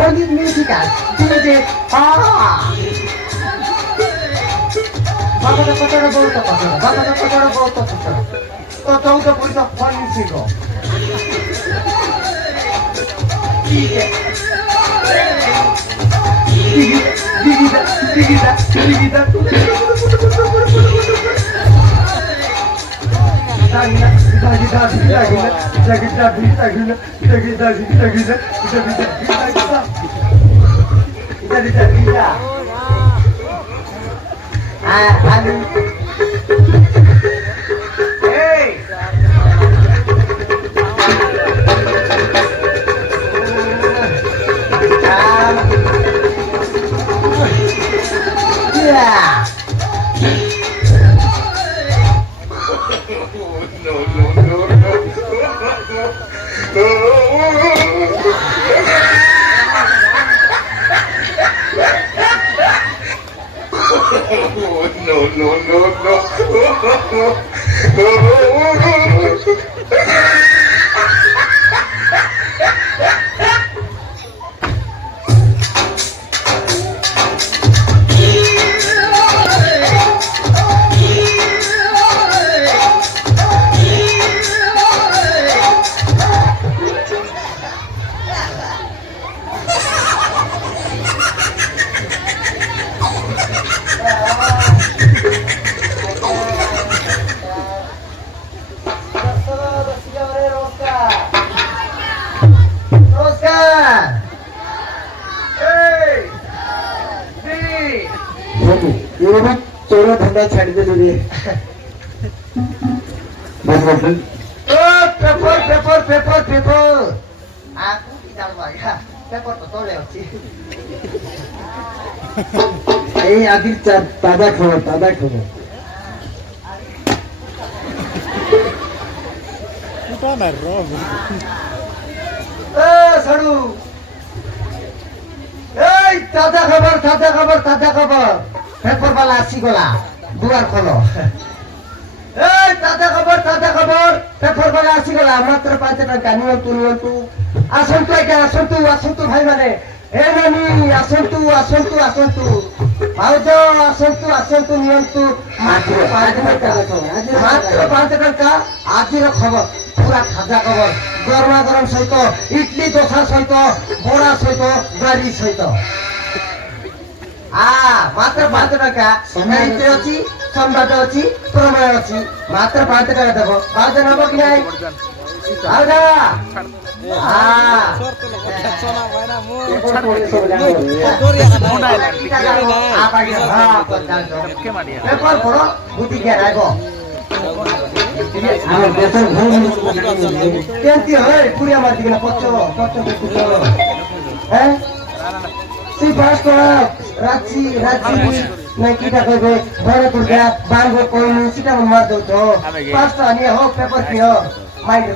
সঙ্গীত মিউজিক তুমি যে বাবাটা কতটা বহুত কত বাবাটা কতটা বহুত কত তো চৌদ্দ পয়সা ফল ছিল चोरा धंधा छाड़ दे paper paper paper paper aku tidak bayar paper तो तोले अच्छी এই আদির দাদা খবর উঠা না রব সরু এই দাদা খবর পেপার वाला আসি গলা দুয়ার খোলো এই দাদা খবর পেপার वाला আসি গলা মাত্র 5 টাকা নিয়ন্তু আসন্তু ভাই মানে এ নানি আসন্তু ভাউজ আসন্তু নিয়ন্তু মাত্র 5 টাকা আজির খবর পুরা খাজা খবর গরম সহিত ইডলি দোসা সহিত বড়া সহিত গাড়ি সহিত মাত্র 5 টাকা সোনাইতে ଅଛି সম্বাদ ଅଛି প্রমাণ ଅଛି মাত্র 5 টাকা দেব বাজ নেব কি নাই আজা পেপার পড়ো বুদ্ধি কে রাখো আমার দেশের কেমতি হয় পুরি আমার দিকে পচ্চ হ্যাঁ তুই পাস কর রাখছি নাই কিটা কইবে ঘরে দুর্গা বাংগো কইনি সেটা মার দাও তো পাঁচটা নিয়ে হোক পেপার কি হোক মাইন্ড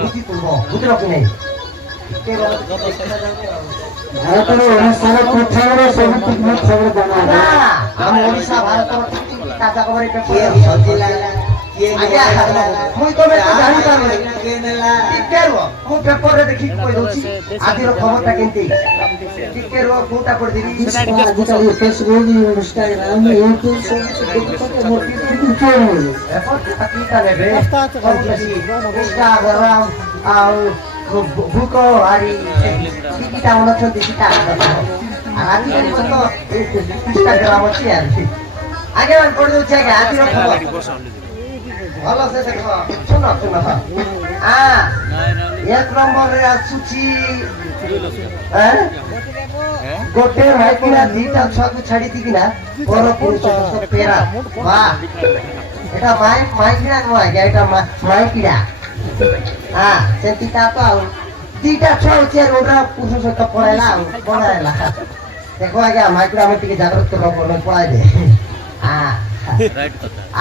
বুদ্ধি করবো বুঝলো কি নেই ভারতের অনুষ্ঠানে কোথাও সবই ঠিকঠাক খবর জানা না আমি ওড়িশা ভারতের টাকা খবরে পেপার সজিলা মুই তবে জানি পারলে টিকেরো মু পেপারে দেখি কই দউছি আদির খবরটা কেনতি টিকেরো কোটা করে দিবি আজকাল ফেসবুক ইনস্টাগ্রাম ইউটিউব সব দেখতে মোটি এখন কিটা নেবে ইনস্টাগ্রাম আর বুকো আরি কিটা অনছন্তি কিটা আদি তো ইনস্টাগ্রাম আছে আর আগে মান করে দউছি আগে আদির খবর ভালো আছে দেখো শোনো এক নম্বরে আসুছি গোটে মাইকিনা দিটা ছকু ছাড়ি দিবি না বড় পুরুষ পেরা বাহ এটা মাইকিনা নয় এটা মাইকিনা সেটিটা তো দিটা ছড়ছে আর ওরা পুরুষ পড়াইলা দেখো আগে মাইকিনা আমার থেকে জাগ্রত পড়াই দে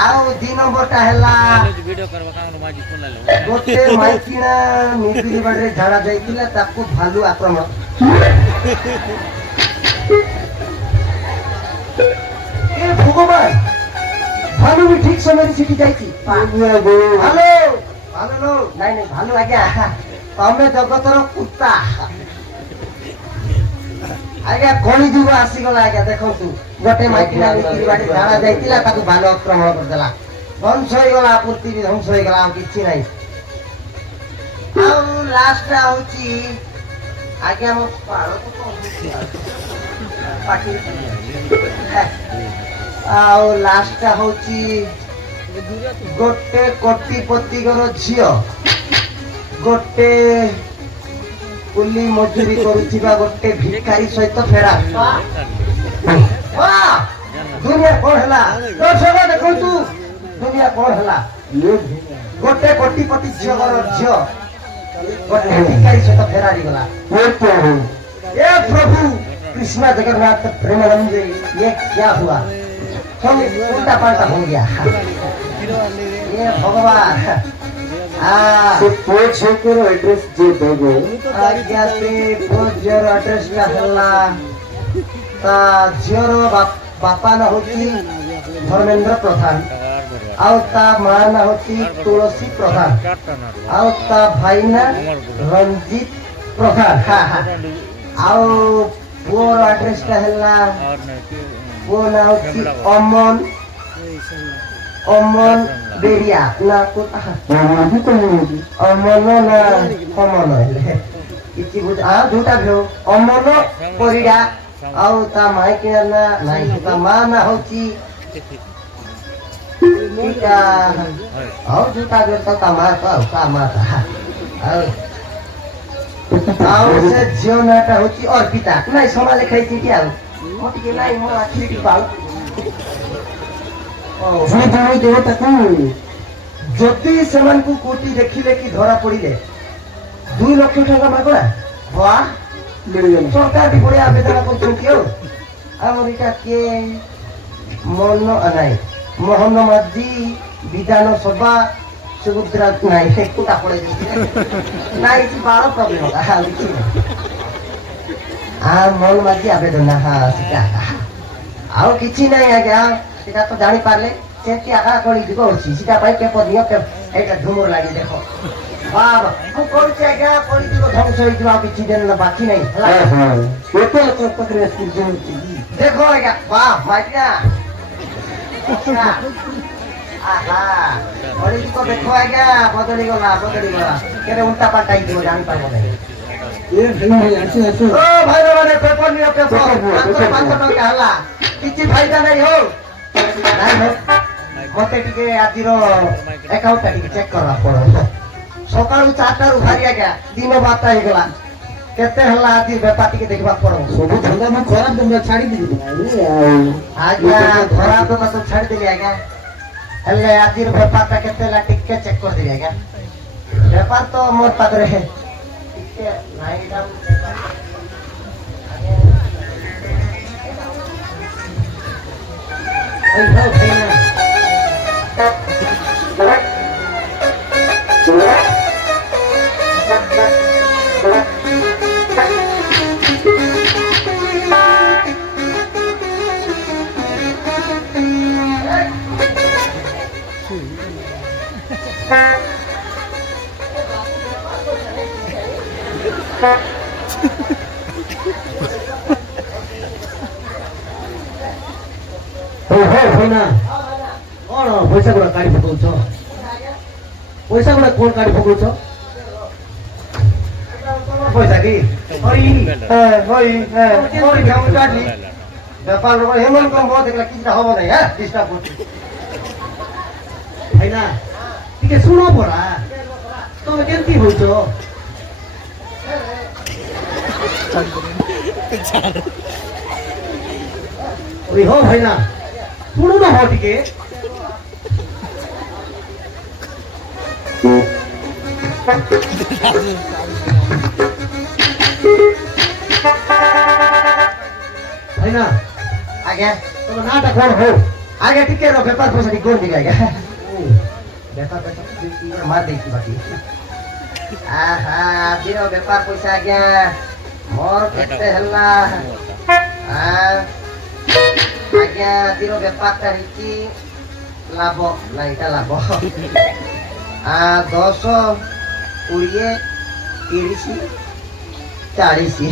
ଆଉ 2 ନମ୍ବରଟା ହେଲା ଗୋଟେ ମାଇକିନା ମିଦିରି ବାଡରେ ଝାଡା ଯାଇଥିଲା ତାକୁ ଭାଲୁ ଆକ୍ରମଣ ଏ ଭଗବାନ ଭାଲୁ ବି ଠିକ ସମୟରେ ସେଠି ଯାଇଛି ଭାଲୁ ନାଇଁ ଭାଲୁ ଆଜ୍ଞା ତମେ ଜଗତର କୁତ୍ତା ଆଜ୍ଞା କଳି ଯୁଗ ଆସିଗଲା ଆଜ୍ଞା ଦେଖନ୍ତୁ ଗୋଟେ ମାଇକିନା ବାଟେ ଧାରା ଯାଇଥିଲା ତାକୁ ବାନ ଆକ୍ରମଣ କରିଦେଲା ଧ୍ୱଂସ ହେଇଗଲା ପୃଥିବୀ ଧ୍ୱଂସ ହେଇଗଲା ଆଉ କିଛି ନାହିଁ ଆଉ ଲାଷ୍ଟଟା ହଉଛି ଆଜ୍ଞା ମୋ ଆଉ ଲାଷ୍ଟଟା ହଉଛି ଗୋଟେ କୋଟିପତିଙ୍କର ଝିଅ ଗୋଟେ କୁଲି ମଜୁରୀ କରୁଥିବା ଗୋଟେ ଭିକାରୀ ସହିତ ଫେରା ଦୁନିଆ କଣ ହେଲା ଦର୍ଶକ ଦେଖନ୍ତୁ ଦୁନିଆ କଣ ହେଲା ଗୋଟେ କୋଟିପତି ଝିଅଙ୍କର ଝିଅ ଗୋଟେ ଭିକାରୀ ସହିତ ଫେରାରି ଗଲା ए प्रभु कृष्णा जगन्नाथ प्रेमानंद ये क्या हुआ सब उल्टा पाल्टा हो गया ये भगवान एड्रेस जे देबो आज्ञा से पोजर एड्रेस का हल्ला ता झियर बापा ना होती धर्मेंद्र प्रधान आउ ता मां ना होती तुलसी प्रधान आउ ता भाई ना रंजीत प्रधान आउ पुअर एड्रेस टा हल्ला पुअ ना होती अमन अमन बेरिया ना कोता अमन ना अमन किछि बुझ आ दुटा भ्यो अमन परिडा आउ ता माई के ना नाही ता मां ना होती टीका आउ दुटा भ्यो ता मां का मां आउ से झियो नाटा होती अर्पिता नाही समा लेखाइ चिठी आउ मोटी के नाही मो आखिरी पाल ପୁଣି ତମେ ଦେବ ତାକୁ ଯଦି ସେମାନଙ୍କୁ କୋଟି ଦେଖିଲେ କି ଧରା ପଡିଲେ 2 ଲକ୍ଷ ଟଙ୍କା ମାଗଣା ବାଃ ମିଳିଗଲା ସରକାର ବି ବଢିଆ ଆବେଦନ କରୁଛନ୍ତି ଆଉ ଆମର ଏଇଟା କିଏ ମନ ନାହିଁ ମୋହନ ମାଝୀ ବିଧାନସଭା ସୁଭଦ୍ରା ନାହିଁ ଏକୁଟା ପଡେଇ ନାଇଁ କିଛି ବାଳ ପ୍ରୋବ୍ଲେମ ମୋହନ ମାଝୀ ଆବେଦନ ସେଟା ଆଉ କିଛି ନାହିଁ ଆଜ୍ଞା সেটা তো জানি পারলে সেটি আকা করি দিব হচ্ছে সেটা পাই পেপর নিয়ে এটা ধুমুর লাগি দেখো বাবা মু করছি আজ্ঞা করি দিব ধ্বংস হয়ে যাওয়া কিছু দিন না বাকি নাই দেখো আজ্ঞা বাহ মাইকা আহা করি দিব দেখো আজ্ঞা বদলি গলা কেন উল্টা পাল্টাই দিব জানি পারবো না ও ভাই মানে পেপর নিয়ে পেপর 500 টাকা হলা কিছু ফায়দা নাই হো মতে টিকে আজির একাউন্টটা টিকে চেক করা পড়ো সকালু 4টাରୁ বাহারি আজ্ঞା দিନ 12ଟା ହେଇଗଲା କେତେ ହେଲା ଆଜି ବେପାର ଟିକେ ଦେଖିବାକୁ ପଡିବ ସବୁ ଧନ୍ଦା ମୁଁ ଖରାପ ଧନ୍ଦା ଛାଡ଼ିଦେବି ଆଜ୍ଞା ଖରାପ ଧନ୍ଦା ତ ଛାଡ଼ିଦେଲି ଆଜ୍ଞା ହେଲେ ଆଜିର ବେପାରଟା କେତେ ହେଲା ଟିକେ ଚେକ୍ କରିଦେବି ଆଜ୍ଞା ବେପାର ତ ମୋର ପାଖରେ ଟିକେ ନାଇଁ କଣ ପଇସା ଗୁଡା କାଢି ପକଉଛ ପଇସା ଗୁଡା କଣ କାଢି ପକଉଛ ପଇସା କି ବେପାର ହେମନ କମ ଦେଖିଲା କିଛି ହବ ନାହିଁ ଡିଷ୍ଟର୍ବ କରୁଛି ଭାଇନା ଟିକେ ଶୁଣ ପରା ତମେ କେମିତି ହଉଛ हो भाईना शुणु ना हो टिके भाईना आगे तुम नाटा कौन हो आगे टिके रो पेपर पैसा टिके कोन दिगा आगे बेपार पैसा मार देती बाकी आहा दिनो बेपार पैसा आगे मोर केते हल्ला आज्ञा दिनो बेपारटा हिची लाभ ना এটা লাভ 10 20 30 40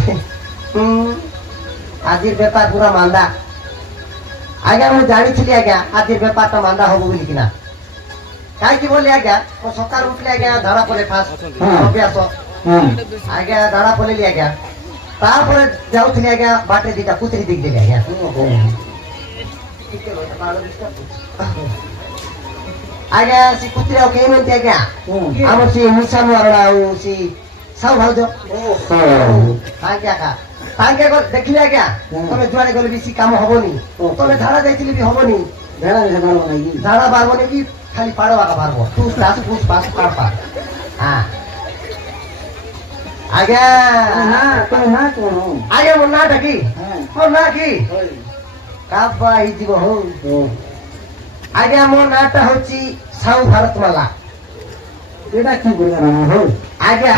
আজির ব্যাপার পুরা মান্দা আগে আমি জানিছিলি আজ্ঞা আজির ব্যাপারটা মান্দা হবো বলি কিনা কাইকি বলি আজ্ঞা সকাল উঠলে আজ্ঞা ধারা পড়ে ফার্স্ট অভ্যাস আজ্ঞা ধারা পড়েলি আজ্ঞা তারপরে যাওছিলি আজ্ঞা বাটে দিটা কুতরি দিক দিলি আজ্ঞা আজ্ঞା ସେ କୁତିରେ ଆଉ କେହି ନୁହନ୍ତି ଆଜ୍ଞା ଆମର ସେ ମିଶା ମରଣା ଆଉ ସେ ସାହୁ ଭାଉଜ ଆଜ୍ଞା ତାଙ୍କେ ଦେଖିଲେ ଆଜ୍ଞା ତମେ ଯୁଆଡେ ଗଲେ ବେଶୀ କାମ ହବନି ତମେ ଝାଡା ଯାଇଥିଲେ ବି ହବନି ଝାଡା ବାରବନି କି ଖାଲି ପାଡ଼ ଆକା ବାରବ ତୁ ପାସ ପାଡ଼ ଆଜ୍ଞା ଆଜ୍ଞା ମୋ ନାଁଟା କି ମୋ ନାଁ କି କାବା ହେଇଯିବ ହଉ ଆଜ୍ଞା ମୋ ନାଁଟା ହଉଛି ସାହୁ ଭାରତମାଲା ଏଟା କି ହଉ ଆଜ୍ଞା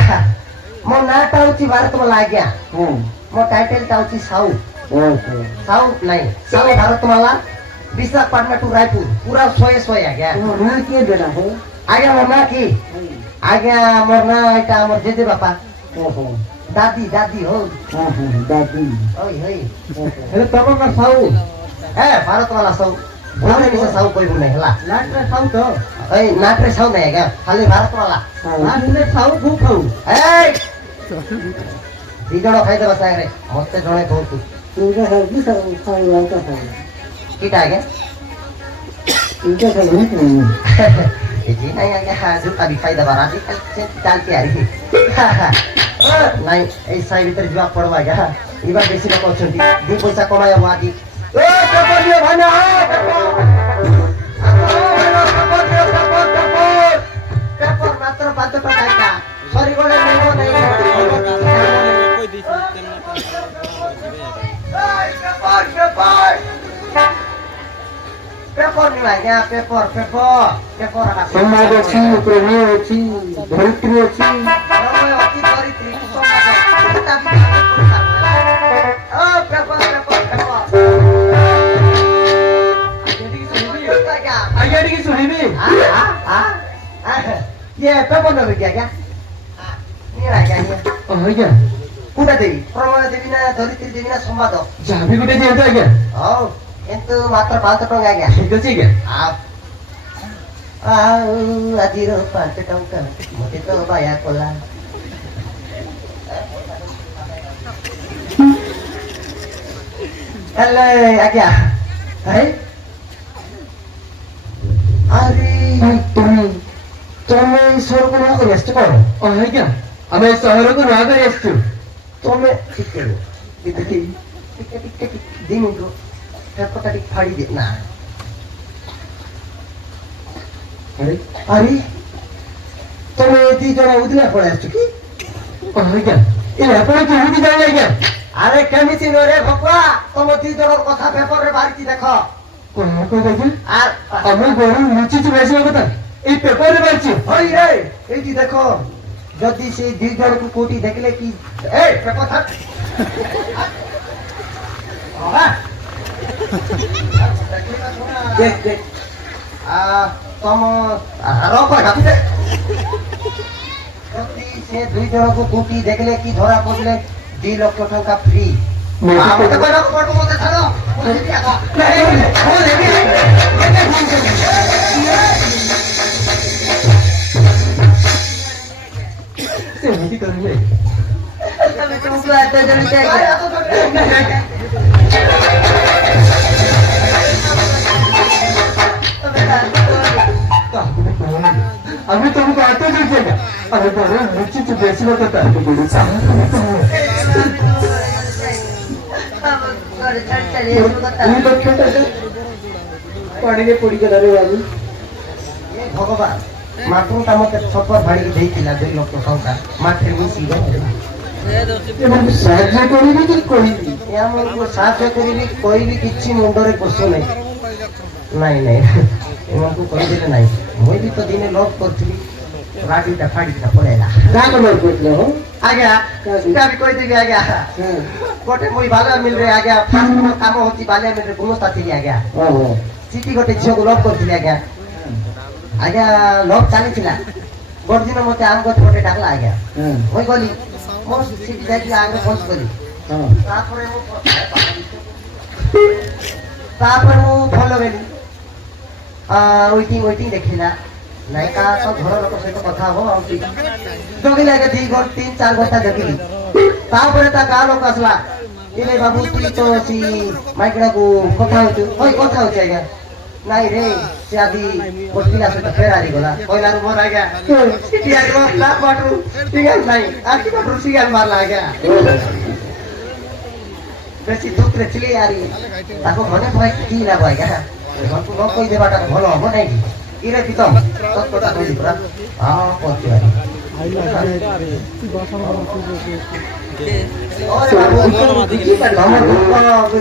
ମୋ ନାଁଟା ହଉଛି ଭାରତମାଲା ଆଜ୍ଞା ମୋ ଟାଇଟେଲଟା ହଉଛି ସାହୁ ସାହୁ ନାଇଁ ସାହୁ ଭାରତମାଲା ବିଶାଖାପାଟଣା ଟୁ ରାୟପୁର ପୁରା 100 ଆଜ୍ଞା ନାଁ କିଏ ଦେଲା ହଉ ଆଜ୍ଞା ମୋ ନାଁ କି ଆଜ୍ଞା ମୋର ନାଁ ଏଇଟା ଆମର ଜେଜେ ବାପା ଦାଦି ଦାଦି ହଉ ଦାଦି ହଇ ହଇ ହେଲେ ତମ ନା ସାହୁ ଏ ଭାରତମାଲା ସାହୁ ଭୁଲରେ ନିଜ ସାହୁ କହିବୁ ନାହିଁ ହେଲା ନାଟରେ ସାହୁ ତ ଏଇ ନାଟରେ ସାହୁ ନାହିଁ ଆଜ୍ଞା ଖାଲି ଭାରତମାଲା ନାଟରେ ସାହୁ ଭୁ ଖାଉ ଏଇ ଦି ଜଣ ଖାଇଦେବା ସାଙ୍ଗରେ ମତେ ଜଣେ କହୁଛୁ ତୁମେ ଖାଉଛୁ ସାହୁ ଆଉ ଖାଉ କିଟା ଆଜ୍ଞା ତୁମେ ଖାଉ ଏଠି ନାଇଁ ଆଜ୍ଞା ଜୁତା ବି ଖାଇଦେବା ଆଜିକାଲି ଚାଲିଛି ଆରି ନାଇଁ ଏଇ ସାହି ଭିତରେ ଯିବାକୁ ପଡବ ଆଜ୍ଞା ଏବା ବେଶୀ ଲୋକ ଅଛନ୍ତି ଦି ପଇସା କମାଇ ହବ ଆଜି ମାତ୍ର 5 ଟଙ୍କା ସରିଗଲେ ମିଳିବ ନାହିଁ পেপর নিবা আজ্ঞা পেপর ସମାଜ ଅଛି ପ୍ରମେୟ ଅଛି ଧରିତ୍ରୀ ଅଛି অতি ধরিত্রী সমাজ পেপর ଆଜ୍ଞା ଟିକେ ଶୁଣିବି ये पेपर नेबे কি আজ্ঞা নিয়ে আজ্ঞা ଆଜ୍ଞା কোনটা দেবী প্রমেয় দেবী না ধরিত্রী দেবী না সম্বাদ ଯାହା ବି ଗୋଟେ ଦିଅନ୍ତୁ ଆଜ୍ଞା ହଉ କିନ୍ତୁ ମାତ୍ର 5 ଟଙ୍କା ଆଜ୍ଞା ଠିକ ଅଛି ଆଜ୍ଞା ଆଉ ଆଜିର 5 ଟଙ୍କା ମତେ ତ ବାୟା କଲା ହେଲେ ଆଜ୍ଞା ଭାଇ ଆରେ ତମେ ସହରକୁ ନୂଆ କରି ଆସିଛ କଣ ଆଜ୍ଞା ଆମେ ସହରକୁ ନୂଆ କରି ଆସିଛୁ ତମେ ଟିକେ ଦି ମିନିଟ পেপরটা ঠিক ফাড়ি দে না আরে তুমি ଦି ଜଣ ଉଦିଲା ପଳେଇ ଆସିଛୁ କି ଆଜ୍ଞା ଏ ଆପଣ କେମିତି ଜାଣିଲେ ଆଜ୍ଞା ଆରେ କେମିତି ନରେ ଭକୁଆ ତମ ଦି ଜଣର କଥା ପେପରରେ ବାହାରିଛି ଦେଖ କଣ କହିଲେ আর ଆମେ ଗରୁ ଲୁଚିଛୁ ବେଶୀ କଥା ଏଇ ପେପରରେ ବାହାରିଛି হই রে এইটি দেখো যদি সেই ଦି ଜଣକୁ କୋଉଠି ଦେଖିଲେ କି ଏ ପେପର থাক দেখ দেখ ତମ ରଖ ଡାକୁଛେ ଯଦି ସେ 2 ଜଣକୁ କୋଉଠି ଦେଖିଲେ କି ଧରା ପଡ଼ିଲେ 2 ଲକ୍ଷ ଟଙ୍କା ଫ୍ରି ମତେ କହିବାକୁ ପଡିବ ମତେ ଛାଡ ସେମିତି କରିଲେ ତମେ ତୁମକୁ ଏତେ ଜଣେ আমি তোমাকে এত দিচ্ছি না আমি বড় লুচিছি বেশি কথা ପାଣିରେ ପଡିଗଲା ରେ ବାବୁ ଭଗବାନ ମାଟୁଟା ମତେ ଛପର ଭାଡ଼ିକି ଦେଇଥିଲା 2 ଲକ୍ଷ ଟଙ୍କା ମାଟିରେ ମିଶିଗଲା ଏମାନଙ୍କୁ ସାହାଯ୍ୟ କରିବି କି କହିବି ଏମାନଙ୍କୁ ସାହାଯ୍ୟ କରିବି କହିବି କିଛି ମୁଣ୍ଡରେ ପଶୁ ନାହିଁ ନାଇଁ ନାଇଁ ଏମାନଙ୍କୁ କହିଦେଲେ ନାହିଁ ମୁଁ ବି ତ ଦିନେ ଲକ୍ କରିଥିଲି ରାଡ଼ିଟା ଫାଡ଼ିଟା ପଳେଇଲା କାହା ଲକ୍ କରିଥିଲ ହୋ ଆଜ୍ଞା ସେଟା ବି କହିଦେବି ଆଜ୍ଞା ଗୋଟେ ମୁଇଁ ବାଲିଆ ମିଲରେ ଆଜ୍ଞା ଫାଷ୍ଟ ମୋର କାମ ହଉଛି ବାଲିଆ ମିଲରେ ଗୁଣସ୍ତା ଥିଲି ଆଜ୍ଞା ସେଠି ଗୋଟେ ଝିଅକୁ ଲକ୍ କରିଥିଲି ଆଜ୍ଞା ଆଜ୍ଞା ଲକ୍ ଚାଲିଥିଲା ଗୋଟେ ଦିନ ମତେ ଆମ ଗଛ ଗୋଟେ ଡାକଲା ଆଜ୍ଞା ମୁଇଁ ଗଲି ମୋ ସେଠି ଯାଇକି ଆଗରେ ପହଞ୍ଚି ଗଲି ତାପରେ ମୁଁ ତାପରେ ମୁଁ ଭଲ ଗଲି ୱେଟିଂ ଦେଖିଲା ନାଇଁ କାହା ସହ ଘର ଲୋକ ସହିତ କଥା ହବ ଆଉ ଜଗିଲା ଆଜ୍ଞା 3-4 ଘଣ୍ଟା ଜଗିଲି ତାପରେ ତା ଗାଁ ଲୋକ ଆସିଲା ଇରେ ବାବୁ ତୁଇ ତ ଅଛି ମାଇକିଣାକୁ କଥା ହଉଛୁ କଥା ହଉଛି ଆଜ୍ଞା ନାଇଁ ରେ ସେ ଆଜି ଗୋଟେ ପିଲା ସହିତ ଫେରାରି ଗଲା କହିଲାରୁ ମୋର ଆଜ୍ଞା ସିଟିଆରି ମାରଲା ବାଟରୁ ସିଗାଲ ନାଇଁ ଆଖି ବାଟରୁ ସିଗାଲ ମାରଲା ଆଜ୍ଞା ବେଶୀ ଦୁଃଖରେ ଥିଲି ଆରି ତାକୁ ମନେ ଭୟ କିଛି ଲାଗ ଆଜ୍ଞା ଘରକୁ ନ କହିଦେବାଟା ଭଲ ହବ ନାଇଁ କି ଇରେ ପିତମ ସତ କଥା କହିଲି ପରା ହଁ କହୁଛି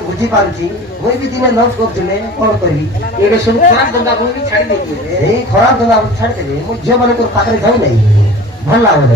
ବୁଝିପାରୁଛି ମୁଇଁ ବି ଦିନେ ଲଭ୍ କରୁଥିଲେ କଣ କରିବି ଏବେ ସବୁ ଖରାପ ଧନ୍ଦା ମୁଁ ବି ଛାଡ଼ି ଦେଇଛି ଏଇ ଖରାପ ଧନ୍ଦା ଛାଡ଼ିଦେବି ମୁଁ ଝିଅ ମାନଙ୍କର ପାଖରେ ଯାଉନାହିଁ ଭଲ ଲାଗୁନି